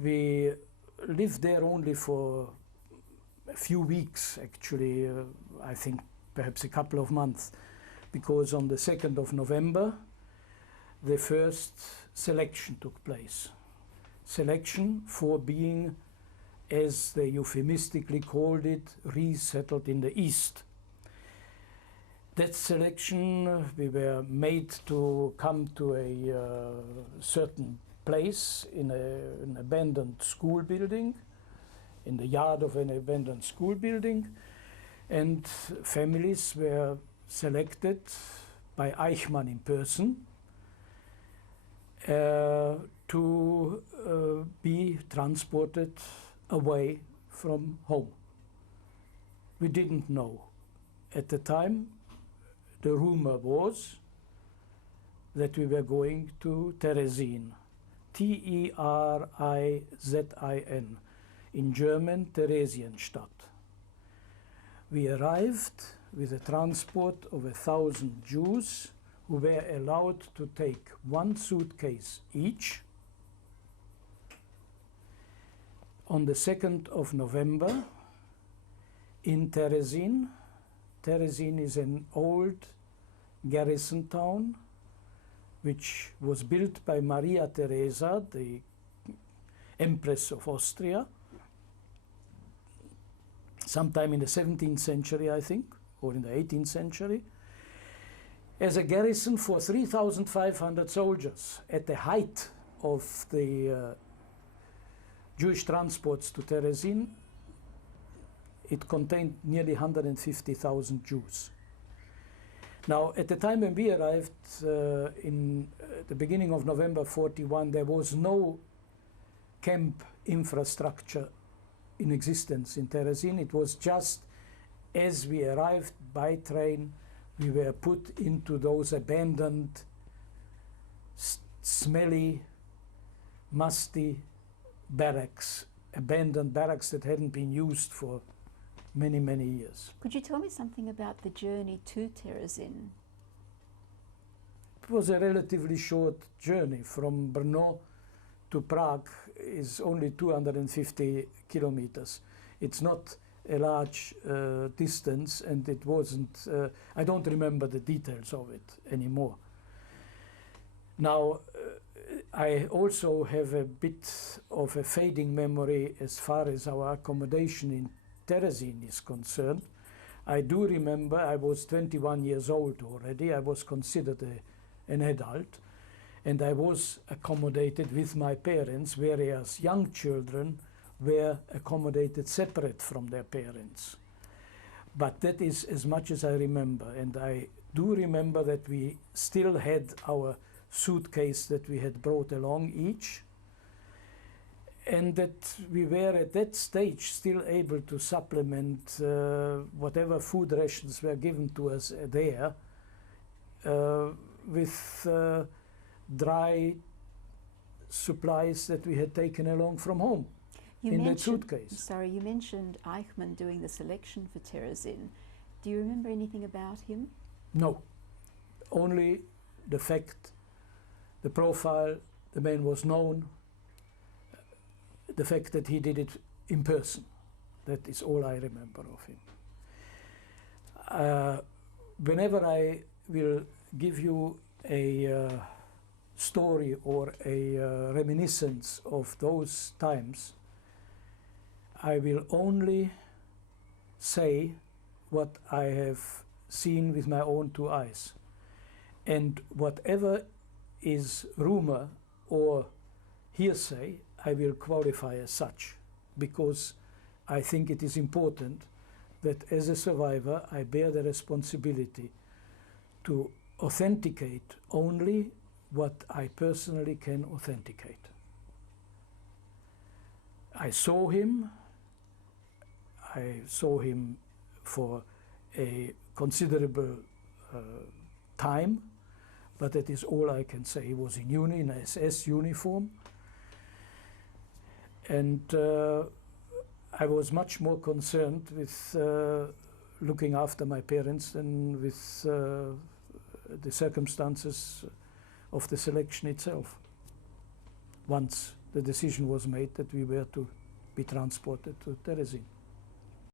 we lived there only for a few weeks, actually, I think perhaps a couple of months, because on the 2nd of November, the first selection took place. Selection for being, as they euphemistically called it, resettled in the East. That selection, we were made to come to a certain place in an abandoned school building, in the yard of an abandoned school building, and families were selected by Eichmann in person to be transported away from home. We didn't know. At the time, the rumor was that we were going to Theresien, T-E-R-I-Z-I-N, in German, Theresienstadt. We arrived with a transport of 1,000 Jews who were allowed to take one suitcase each. On the 2nd of November, in Theresien. Theresien is an old garrison town which was built by Maria Theresa, the Empress of Austria, sometime in the 17th century, I think, or in the 18th century, as a garrison for 3,500 soldiers. At the height of the Jewish transports to Theresien, it contained nearly 150,000 Jews. Now, at the time when we arrived in the beginning of November 41, there was no camp infrastructure in existence in Theresien. It was just as we arrived by train, we were put into those abandoned, smelly, musty barracks, abandoned barracks that hadn't been used for many, many years. Could you tell me something about the journey to Theresien? It was a relatively short journey. From Brno to Prague is only 250 kilometers. It's not a large distance, and it wasn't, I don't remember the details of it anymore. Now, I also have a bit of a fading memory as far as our accommodation in Theresien is concerned. I do remember I was 21 years old already. I was considered an adult, and I was accommodated with my parents, whereas young children were accommodated separate from their parents. But that is as much as I remember, and I do remember that we still had our suitcase that we had brought along each, and that we were at that stage still able to supplement whatever food rations were given to us there with dry supplies that we had taken along from home in that suitcase. Sorry, you mentioned Eichmann doing the selection for Theresien. Do you remember anything about him? No, only the fact, the profile, the man was known, the fact that he did it in person. That is all I remember of him. Whenever I will give you a story or a reminiscence of those times, I will only say what I have seen with my own two eyes. And whatever is rumor or hearsay, I will qualify as such, because I think it is important that as a survivor I bear the responsibility to authenticate only what I personally can authenticate. I saw him for a considerable time, but that is all I can say. He was in an SS uniform, and I was much more concerned with looking after my parents than with the circumstances of the selection itself. Once the decision was made that we were to be transported to Terezin.